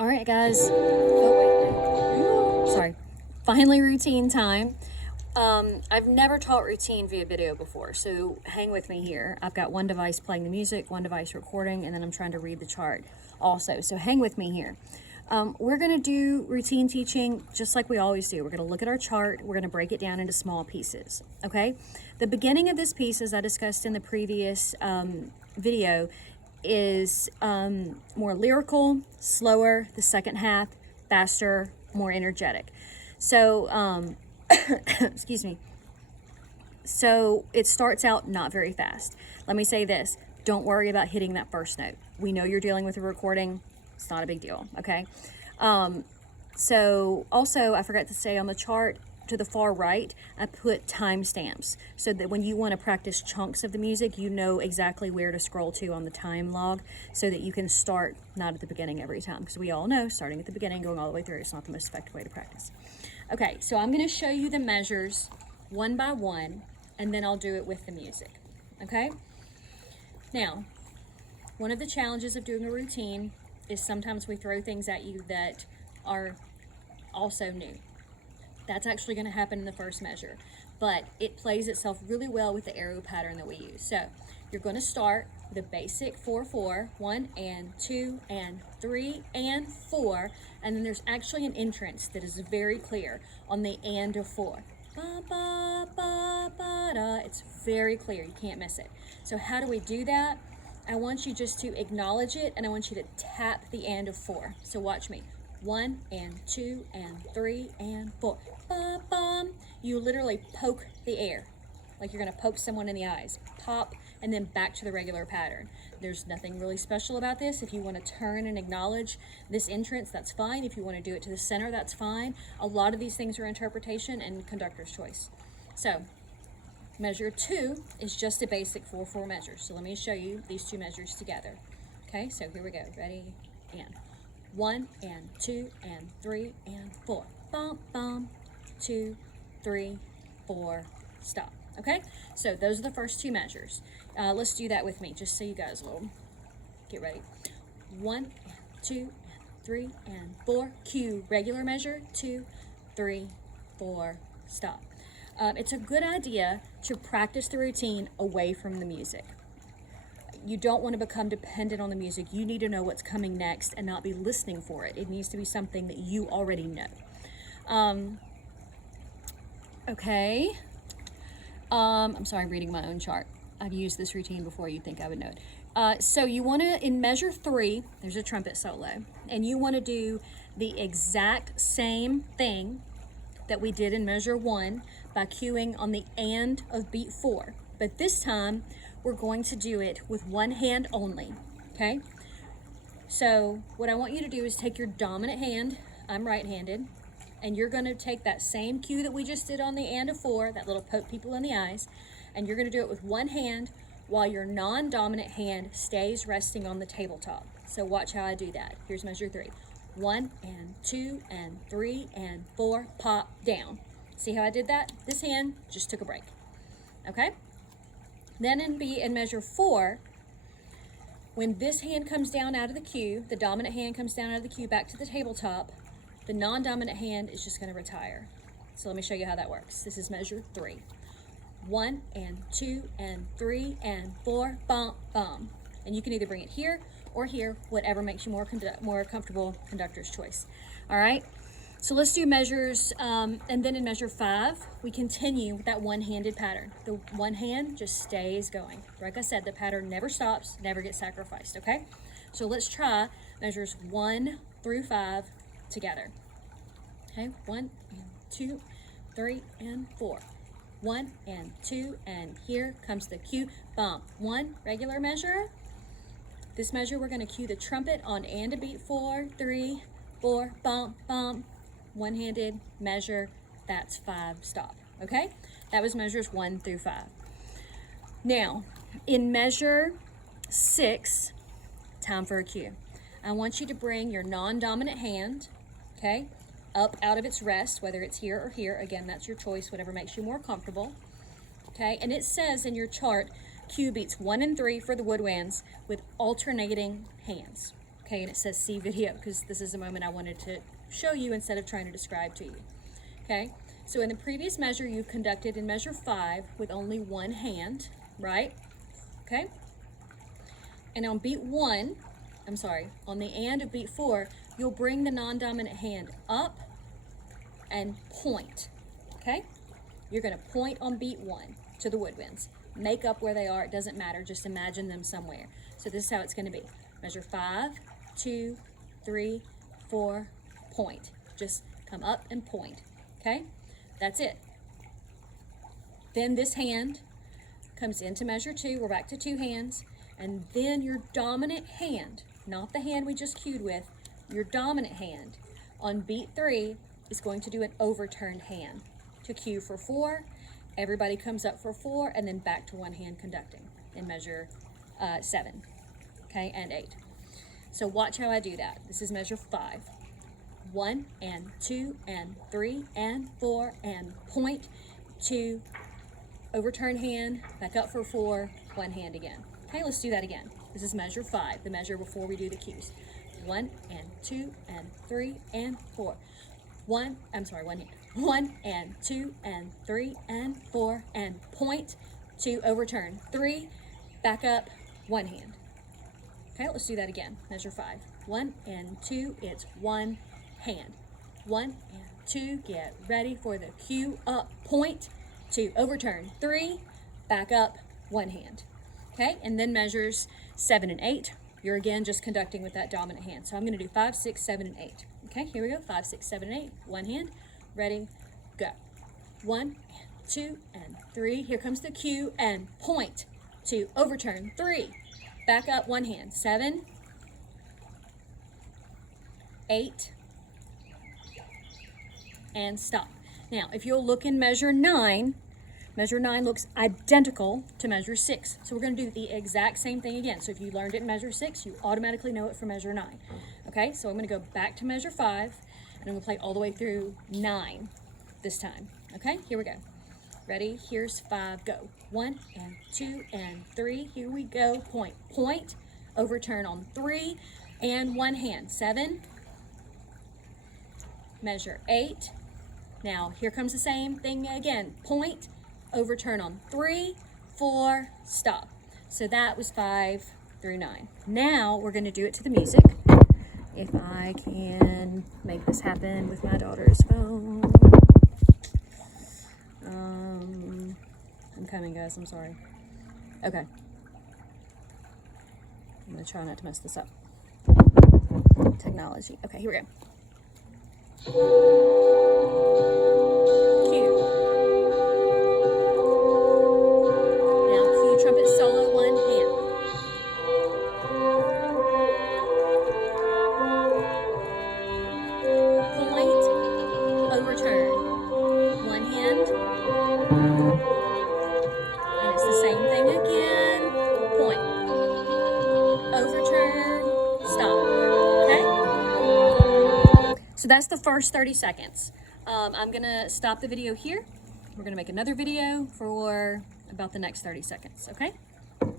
All right, guys. Oh, wait. Sorry. Finally, routine time. I've never taught routine via video before, so hang with me here. I've got one device playing the music, one device recording, and then I'm trying to read the chart also. So hang with me here. We're going to do routine teaching just like we always do. We're going to look at our chart. We're going to break it down into small pieces, okay? The beginning of this piece, as I discussed in the previous video, is more lyrical, slower. The second half, faster, more energetic. So, excuse me. So it starts out not very fast. Let me say this. Don't worry about hitting that first note. We know you're dealing with a recording. It's not a big deal, okay? So also, I forgot to say on the chart to the far right, I put timestamps so that when you want to practice chunks of the music, you know exactly where to scroll to on the time log so that you can start not at the beginning every time, because we all know starting at the beginning, going all the way through is not the most effective way to practice. Okay, so I'm going to show you the measures one by one, and then I'll do it with the music, okay? Now, one of the challenges of doing a routine is sometimes we throw things at you that are also new. That's actually going to happen in the first measure, but it plays itself really well with the arrow pattern that we use. So you're going to start with a basic 4/4, 1 and 2 and 3 and 4, and then there's actually an entrance that is very clear on the and of 4. Ba, ba, ba, ba, da. It's very clear. You can't miss it. So how do we do that? I want you just to acknowledge it, and I want you to tap the and of 4. So watch me. 1 and 2 and 3 and 4. Ba, bum. You literally poke the air like you're going to poke someone in the eyes. Pop, and then back to the regular pattern. There's nothing really special about this. If you want to turn and acknowledge this entrance, that's fine. If you want to do it to the center, that's fine. A lot of these things are interpretation and conductor's choice. So measure 2 is just a basic 4/4 measure. So let me show you these two measures together. Okay, so here we go. Ready? And 1 and 2 and 3 and 4. Bum, bum. 2, 3, 4, stop. Okay, so those are the first two measures. Let's do that with me, just so you guys will get ready. 1 and 2 and 3 and 4. Cue regular measure. 2, 3, 4, stop. It's a good idea to practice the routine away from the music. You don't want to become dependent on the music. You need to know what's coming next and not be listening for it. It needs to be something that you already know. Okay. I'm sorry, I'm reading my own chart. I've used this routine before. You'd think I would know it. So you want to, in measure 3, there's a trumpet solo, and you want to do the exact same thing that we did in measure 1 by cueing on the and of beat 4. But this time, we're going to do it with one hand only, okay? So what I want you to do is take your dominant hand, I'm right-handed, and you're going to take that same cue that we just did on the and of 4, that little poke people in the eyes, and you're going to do it with one hand while your non-dominant hand stays resting on the tabletop. So watch how I do that. Here's measure 3. 1 and 2 and 3 and 4, pop, down. See how I did that? This hand just took a break, okay? Then in measure 4, when this hand comes down out of the cue, the dominant hand comes down out of the cue back to the tabletop, the non-dominant hand is just going to retire. So let me show you how that works. This is measure 3. 1 and 2 and 3 and 4, bump, bump. And you can either bring it here or here, whatever makes you more comfortable, conductor's choice. All right? So let's do measures, and then in measure 5, we continue with that one-handed pattern. The one hand just stays going. Like I said, the pattern never stops, never gets sacrificed, okay? So let's try measures 1 through 5 together. Okay, 1 and 2, 3 and 4. 1 and 2, and here comes the cue, bump. 1, regular measure. This measure, we're going to cue the trumpet on and a beat 4, 3, 4, bump, bump. One-handed measure, that's 5, stop. Okay, that was measures 1 through 5. Now, in measure 6, time for a cue. I want you to bring your non-dominant hand, okay, up out of its rest, whether it's here or here. Again, that's your choice, whatever makes you more comfortable. Okay, and it says in your chart, cue beats 1 and 3 for the woodwinds with alternating hands. Okay, and it says see video because this is a moment I wanted to show you instead of trying to describe to you. Okay, so in the previous measure, you conducted in measure 5 with only one hand, right? Okay, and on beat 1, on the and of beat 4, you'll bring the non-dominant hand up and point, okay? You're gonna point on beat 1 to the woodwinds. Make up where they are, it doesn't matter, just imagine them somewhere. So this is how it's gonna be. Measure 5, 2, 3, 4, point. Just come up and point, okay? That's it. Then this hand comes into measure 2, we're back to 2 hands, and then your dominant hand, not the hand we just cued with, your dominant hand on beat 3 is going to do an overturned hand to cue for 4. Everybody comes up for 4 and then back to one hand conducting in measure 7, okay, and 8. So watch how I do that. This is measure 5. 1 and 2 and 3 and 4 and point, 2, overturn hand, back up for 4, one hand again. Okay, let's do that again. This is measure 5, the measure before we do the cues. 1 and 2 and 3 and 4. One hand. 1 and 2 and 3 and 4 and point, 2, overturn, 3, back up, one hand. Okay, let's do that again. Measure 5. 1 and 2, it's one hand. 1 and 2, get ready for the cue, up, point, 2, overturn, 3, back up, one hand. Okay, and then measures 7 and 8. You're again just conducting with that dominant hand. So I'm going to do 5, 6, 7, and 8. Okay, here we go. 5, 6, 7, and 8. One hand. Ready, go. 1 and 2 and 3. Here comes the cue and point. 2, overturn, 3. Back up, one hand. 7, 8, and stop. Now, if you'll look in measure 9 looks identical to measure 6. So we're going to do the exact same thing again. So if you learned it in measure 6, you automatically know it for measure 9. Okay, so I'm going to go back to measure 5, and I'm going to play all the way through 9 this time. Okay, here we go. Ready? Here's 5, go. 1 and 2 and 3. Here we go. Point, point, overturn on 3, and one hand. 7, measure 8. Now, here comes the same thing again. Point, overturn on 3, 4, stop. So that was 5 through 9. Now we're going to do it to the music. If I can make this happen with my daughter's phone. I'm coming, guys. I'm sorry. Okay. I'm going to try not to mess this up. Technology. Okay, here we go. Cue. Now cue trumpet solo, one hand. Point, overturn, one hand. And it's the same thing again. Point, overturn, stop. Okay? So that's the first 30 seconds. I'm gonna stop the video here. We're gonna make another video for about the next 30 seconds, okay?